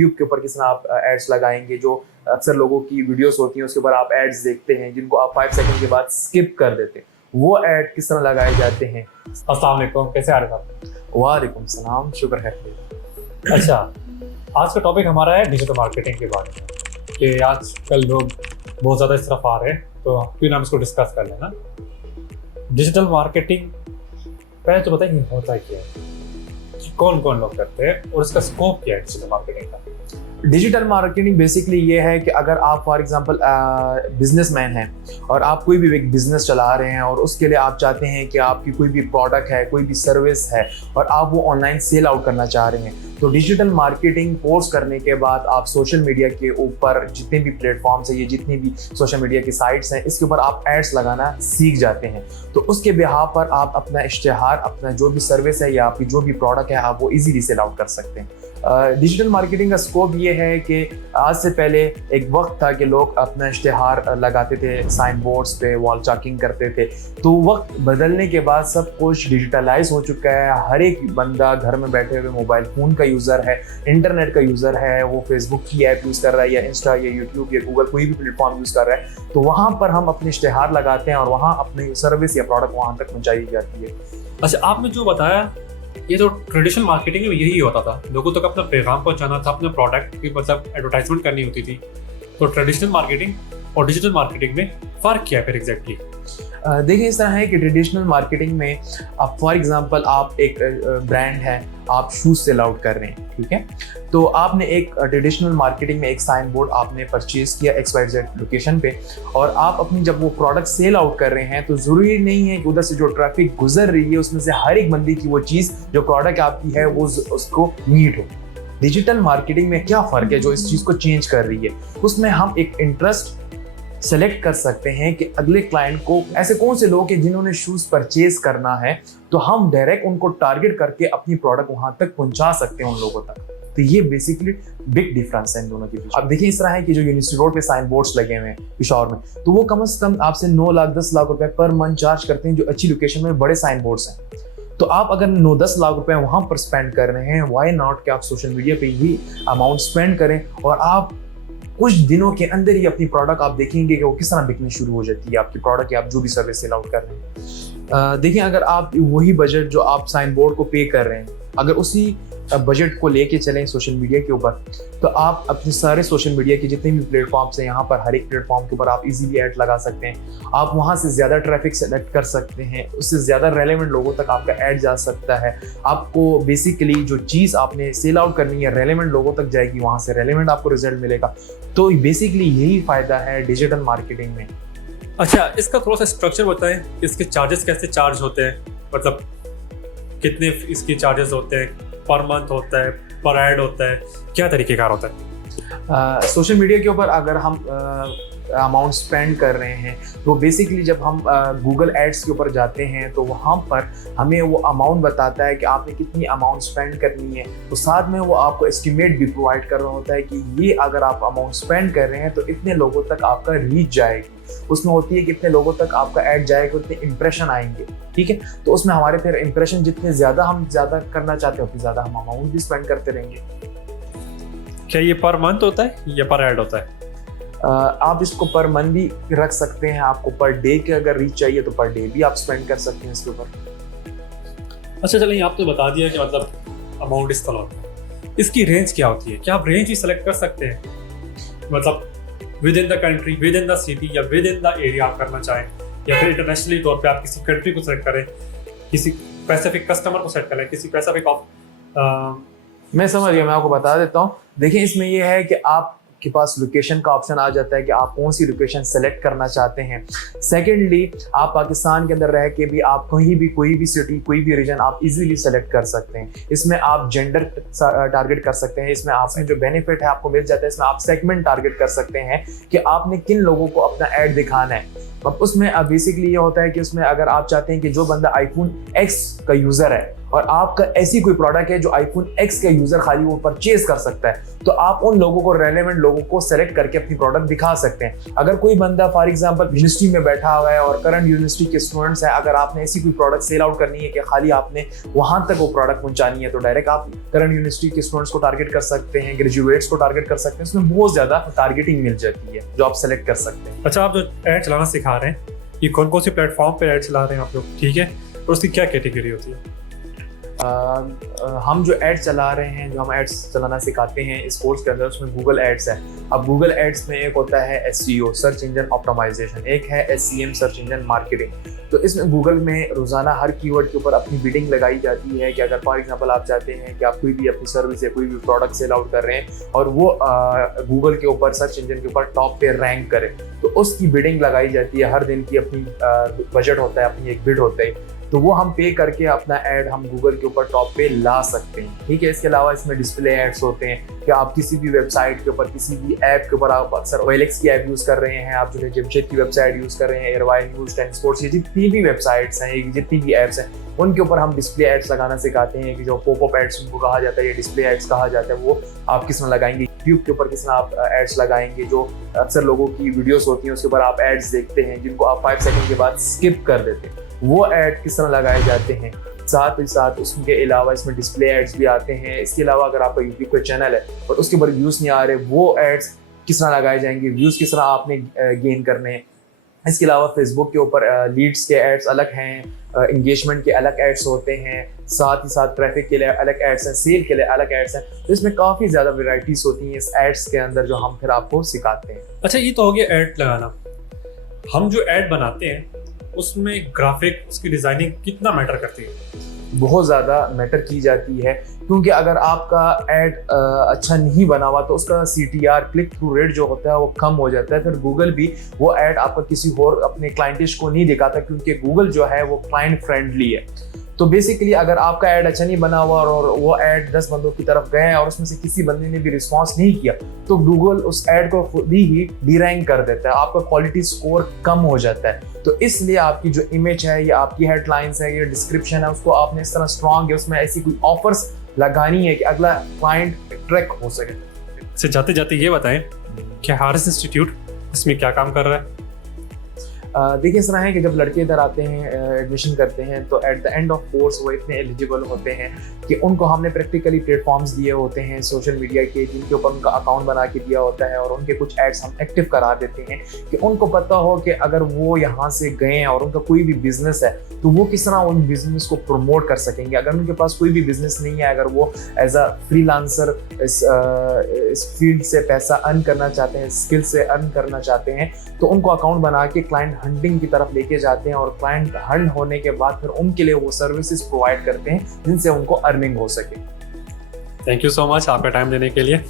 YouTube के ऊपर किस तरह आप एड्स लगाएंगे, जो अक्सर लोगों की वीडियोस होती हैं उसके ऊपर आप एड्स देखते हैं जिनको आप 5 सेकंड के बाद स्किप कर देते हैं, वो ऐड किस तरह लगाए जाते हैं। अस्सलाम वालेकुम, कैसे आ रहे हैं आप? वालेकुम सलाम, शुक्र है। अच्छा, आज का टॉपिक हमारा है डिजिटल मार्केटिंग के बारे में, कि आजकल लोग बहुत ज़्यादा इस तरफ आ रहे हैं, तो क्यों ना हम इसको डिस्कस कर लेना। डिजिटल मार्केटिंग पहले तो बताइए होता क्या है, कौन कौन लोग करते हैं और इसका स्कोप क्या है डिजिटल मार्केटिंग का। डिजिटल मार्केटिंग बेसिकली ये है कि अगर आप फॉर एग्जांपल बिजनेसमैन हैं और आप कोई भी एक बिजनेस चला रहे हैं और उसके लिए आप चाहते हैं कि आपकी कोई भी प्रोडक्ट है, कोई भी सर्विस है और आप वो ऑनलाइन सेल आउट करना चाह रहे हैं, तो डिजिटल मार्केटिंग कोर्स करने के बाद आप सोशल मीडिया के ऊपर जितने भी प्लेटफॉर्म्स हैं, ये जितनी भी सोशल मीडिया की साइट्स हैं, इसके ऊपर आप एड्स लगाना सीख जाते हैं। तो उसके बिहाफ पर आप अपना इश्तिहार, अपना जो भी सर्विस है या आपकी जो भी प्रोडक्ट है, आप वो इजीली सेल आउट कर सकते हैं। डिजिटल मार्केटिंग का स्कोप ये है कि आज से पहले एक वक्त था कि लोग अपना इश्तिहार लगाते थे साइन बोर्ड्स पे, वॉल चाकिंग करते थे। तो वक्त बदलने के बाद सब कुछ डिजिटलाइज हो चुका है। हर एक बंदा घर में बैठे हुए मोबाइल फ़ोन का यूज़र है, इंटरनेट का यूज़र है, वो फेसबुक की ऐप यूज़ कर रहा है या इंस्टा या यूट्यूब या गूगल कोई भी प्लेटफॉर्म यूज़ कर रहा है। तो वहाँ पर हम अपने इश्तिहार लगाते हैं और वहाँ अपनी सर्विस या प्रोडक्ट वहाँ तक पहुँचाई जाती है। अच्छा, आपने जो बताया ये तो ट्रेडिशनल मार्केटिंग में यही होता था, लोगों तक अपना पैगाम पहुंचाना था, अपने प्रोडक्ट की मतलब एडवर्टाइजमेंट करनी होती थी। तो ट्रेडिशनल मार्केटिंग और डिजिटल मार्केटिंग में फ़र्क क्या है फिर एग्जैक्टली? देखिए, इस तरह है कि ट्रेडिशनल मार्केटिंग में आप फॉर एग्जांपल आप एक ब्रांड है, आप शूज़ सेल आउट कर रहे हैं, ठीक है। तो आपने एक ट्रेडिशनल मार्केटिंग में एक साइन बोर्ड आपने परचेज किया XYZ लोकेशन पे और आप अपनी जब वो प्रोडक्ट सेल आउट कर रहे हैं तो ज़रूरी नहीं है कि उधर से जो ट्रैफिक गुजर रही है उसमें से हर एक बंदे की वो चीज़ जो प्रोडक्ट आपकी है वो उसको मीट हो। डिजिटल मार्केटिंग में क्या फ़र्क है जो इस चीज़ को चेंज कर रही है, उसमें हम एक इंटरेस्ट सेलेक्ट कर सकते हैं कि अगले क्लाइंट को ऐसे कौन से लोग हैं जिन्होंने शूज़ परचेज करना है, तो हम डायरेक्ट उनको टारगेट करके अपनी प्रोडक्ट वहां तक पहुंचा सकते हैं उन लोगों तक। तो ये बेसिकली बिग डिफरेंस है इन दोनों के बीच। अब देखिए, इस तरह है कि जो यूनिवर्सिटी रोड पे साइन बोर्ड्स लगे हुए हैं पिशौर में, तो वो कम से कम आपसे 9 लाख 10 लाख रुपए पर मंथ चार्ज करते हैं, जो अच्छी लोकेशन में बड़े साइन बोर्ड्स हैं। तो आप अगर 9-10 लाख रुपए वहां पर स्पेंड कर रहे हैं, व्हाई नॉट कि आप सोशल मीडिया पे ही अमाउंट स्पेंड करें और आप कुछ दिनों के अंदर ही अपनी प्रोडक्ट आप देखेंगे कि वो किस तरह बिकनी शुरू हो जाती है, आपकी प्रोडक्ट या आप जो भी सर्विस सेल आउट कर रहे हैं। देखिए, अगर आप वही बजट जो आप साइन बोर्ड को पे कर रहे हैं, अगर उसी बजट को लेके चलें सोशल मीडिया के ऊपर, तो आप अपने सारे सोशल मीडिया के जितने भी प्लेटफॉर्म्स हैं, यहाँ पर हर एक प्लेटफॉर्म के ऊपर आप इजीली ऐड लगा सकते हैं। आप वहाँ से ज़्यादा ट्रैफिक सेलेक्ट कर सकते हैं, उससे ज़्यादा रेलेवेंट लोगों तक आपका ऐड जा सकता है। आपको बेसिकली जो चीज़ आपने सेल आउट करनी है रेलेवेंट लोगों तक जाएगी, वहाँ से रेलेवेंट आपको रिजल्ट मिलेगा। तो बेसिकली यही फ़ायदा है डिजिटल मार्केटिंग में। अच्छा, इसका थोड़ा सा स्ट्रक्चर बताएं, इसके चार्जेस कैसे चार्ज होते हैं, मतलब कितने इसके चार्जेस होते हैं, पर मंथ होता है, पर ऐड होता है, क्या तरीकेकार होता है? सोशल मीडिया के ऊपर अगर हम अमाउंट स्पेंड कर रहे हैं तो बेसिकली जब हम गूगल एड्स के ऊपर जाते हैं तो वहाँ पर हमें वो अमाउंट बताता है कि आपने कितनी अमाउंट स्पेंड करनी है। तो साथ में वो आपको एस्टिमेट भी प्रोवाइड कर रहा होता है कि ये अगर आप अमाउंट स्पेंड कर रहे हैं तो इतने लोगों तक आपका रीच जाएगी। उसमें होती है कि इतने लोगों तक आपका ऐड जाएगा, उतने इंप्रेशन आएंगे, ठीक है। तो उसमें हमारे फिर इंप्रेशन जितने ज़्यादा हम ज़्यादा करना चाहते हैं उतनी ज़्यादा हम अमाउंट भी स्पेंड करते रहेंगे। क्या ये पर मंथ होता है या पर ऐड होता है? आप इसको पर मंथ भी रख सकते हैं, आपको पर डे के अगर रीच चाहिए तो पर डे भी आप स्पेंड कर सकते हैं इसके ऊपर। अच्छा, चलिए, आपने बता दिया कि मतलब अमाउंट इस तरह होता है, इसकी रेंज क्या होती है? क्या आप रेंज ही सेलेक्ट कर सकते हैं, मतलब with in the country, with in the city या विद इन द एरिया आप करना चाहें, या फिर इंटरनेशनली तौर पे आप किसी कंट्री को सेलेक्ट करें, किसी स्पेसिफिक कस्टमर को सेलेक्ट करें, किसी स्पेसिफिक मैं समझ गया, मैं आपको बता देता हूँ। देखिए, इसमें यह है कि आप के पास लोकेशन का ऑप्शन आ जाता है कि आप कौन सी लोकेशन सेलेक्ट करना चाहते हैं। सेकेंडली, आप पाकिस्तान के अंदर रह के भी आप कहीं भी कोई भी सिटी, कोई भी रीजन आप इजीली सेलेक्ट कर सकते हैं। इसमें आप जेंडर टारगेट कर सकते हैं, इसमें आपने जो बेनिफिट है आपको मिल जाता है, इसमें आप सेगमेंट टारगेट कर सकते हैं कि आपने किन लोगों को अपना ऐड दिखाना है। अब उसमें बेसिकली ये होता है कि उसमें अगर आप चाहते हैं कि जो बंदा iPhone X का यूज़र है और आपका ऐसी कोई प्रोडक्ट है जो आईफोन एक्स का यूजर खाली वो परचेज कर सकता है, तो आप उन लोगों को, रेलेवेंट लोगों को सेलेक्ट करके अपनी प्रोडक्ट दिखा सकते हैं। अगर कोई बंदा फॉर एग्जांपल यूनिवर्सिटी में बैठा हुआ है और करंट यूनिवर्सिटी के स्टूडेंट्स हैं, अगर आपने ऐसी कोई प्रोडक्ट सेल आउट करनी है कि खाली आपने वहां तक वो प्रोडक्ट पहुंचानी है, तो डायरेक्ट आप करंट यूनिवर्सिटी के स्टूडेंट्स को टारगेट कर सकते हैं, ग्रेजुएट्स को टारगेट कर सकते हैं। उसमें बहुत ज्यादा टारगेटिंग मिल जाती है जो आप सेलेक्ट कर सकते हैं। अच्छा, आप जो ऐड चलाना सिखा रहे हैं, ये कौन कौन सी प्लेटफॉर्म पे ऐड चला रहे हैं आप लोग, ठीक है, और उसकी क्या कैटेगरी होती है? हम जो एड चला रहे हैं, जो हम एड्स चलाना सिखाते हैं इस कोर्स के अंदर, उसमें गूगल एड्स है। अब गूगल एड्स में एक होता है SEO, सर्च इंजन ऑप्टिमाइजेशन, एक है SEM, सर्च इंजन मार्केटिंग। तो इसमें गूगल में रोजाना हर कीवर्ड के ऊपर अपनी बिडिंग लगाई जाती है कि अगर फॉर एग्जांपल आप चाहते हैं कि आप कोई भी अपनी सर्विस या कोई भी प्रोडक्ट सेल आउट कर रहे हैं और वो गूगल के ऊपर, सर्च इंजन के ऊपर टॉप पे रैंक करे, तो उसकी बिडिंग लगाई जाती है। हर दिन की अपनी बजट होता है, अपनी एक बिड होता है, तो वो हम पे करके अपना ऐड हम गूगल के ऊपर टॉप पे ला सकते हैं, ठीक है। इसके अलावा इसमें डिस्प्ले एड्स होते हैं कि आप किसी भी वेबसाइट के ऊपर, किसी भी ऐप के ऊपर, आप अक्सर OLX की ऐप यूज़ कर रहे हैं, आप जो है जमशेद की वेबसाइट यूज़ कर रहे हैं, एयरवाई न्यूज़, टेन स्पोर्ट्स, ये जितनी भी वेबसाइट्स हैं, जितनी भी ऐप्स हैं, उनके ऊपर हम डिस्प्ले एड्स लगाना सिखाते हैं कि जो पॉपअप एड्स उनको कहा जाता है या डिस्प्ले एड्स कहा जाता है, वो आप किस तरह लगाएंगे। यूट्यूब के ऊपर किस तरह आप एड्स लगाएंगे, जो अक्सर लोगों की वीडियोस होती हैं उसके ऊपर आप एड्स देखते हैं जिनको आप 5 सेकंड के बाद स्किप कर देते हैं, वो ऐड किस तरह लगाए जाते हैं। साथ ही साथ उसके अलावा इसमें डिस्प्ले एड्स भी आते हैं। इसके अलावा अगर आपका यूट्यूब का चैनल है और उसके ऊपर व्यूज़ नहीं आ रहे, वो एड्स किस तरह लगाए जाएंगे, व्यूज़ किस तरह आपने गेन करने हैं। इसके अलावा फेसबुक के ऊपर लीड्स के एड्स अलग हैं, इंगेजमेंट के अलग एड्स होते हैं, साथ ही साथ ट्रैफिक के लिए अलग एड्स हैं, सेल के लिए अलग एड्स हैं। तो इसमें काफ़ी ज़्यादा वेराइटीज़ होती हैं इस एड्स के अंदर जो हम फिर आपको सिखाते हैं। अच्छा, ये तो हो गया ऐड लगाना। हम जो ऐड बनाते हैं उसमें ग्राफिक, उसकी डिज़ाइनिंग कितना मैटर करती है? बहुत ज़्यादा मैटर की जाती है, क्योंकि अगर आपका ऐड अच्छा नहीं बना हुआ तो उसका CTR, क्लिक थ्रू रेट जो होता है वो कम हो जाता है। फिर गूगल भी वो ऐड आपका किसी और अपने क्लाइंटिश को नहीं दिखाता, क्योंकि गूगल जो है वो क्लाइंट फ्रेंडली है। तो बेसिकली अगर आपका ऐड अच्छा नहीं बना हुआ और वो ऐड 10 बंदों की तरफ गए और उसमें से किसी बंदे ने भी रिस्पॉन्स नहीं किया, तो गूगल उस ऐड को खुद ही डीरैंक कर देता है, आपका क्वालिटी स्कोर कम हो जाता है। तो इसलिए आपकी जो इमेज है या आपकी हेडलाइंस है या डिस्क्रिप्शन है, उसको आपने इस तरह स्ट्रॉन्ग है, उसमें ऐसी कोई ऑफर्स लगानी है कि अगला क्लाइंट ट्रैक हो सके। से जाते जाते ये बताएं कि हारिस इंस्टीट्यूट इसमें क्या काम कर रहा है? देखिए, इस तरह है कि जब लड़के इधर आते हैं, एडमिशन करते हैं, तो at the end of course वो इतने एलिजिबल होते हैं कि उनको हमने प्रैक्टिकली प्लेटफॉर्म्स दिए होते हैं सोशल मीडिया के, जिनके ऊपर उनका अकाउंट बना के दिया होता है और उनके कुछ एड्स हम एक्टिव करा देते हैं कि उनको पता हो कि अगर वो यहाँ से गए हैं और उनका कोई भी बिजनेस है तो वो किस तरह उन बिजनेस को प्रमोट कर सकेंगे। अगर उनके पास कोई भी बिजनेस नहीं है, अगर वो एज अ फ्रीलांसर इस फील्ड से पैसा अर्न करना चाहते हैं, स्किल से अर्न करना चाहते हैं, तो उनको अकाउंट बना के क्लाइंट हंटिंग की तरफ लेके जाते हैं और क्लाइंट हंट होने के बाद फिर उनके लिए वो सर्विसेज प्रोवाइड करते हैं जिनसे उनको अर्निंग हो सके। थैंक यू सो मच आपका टाइम देने के लिए।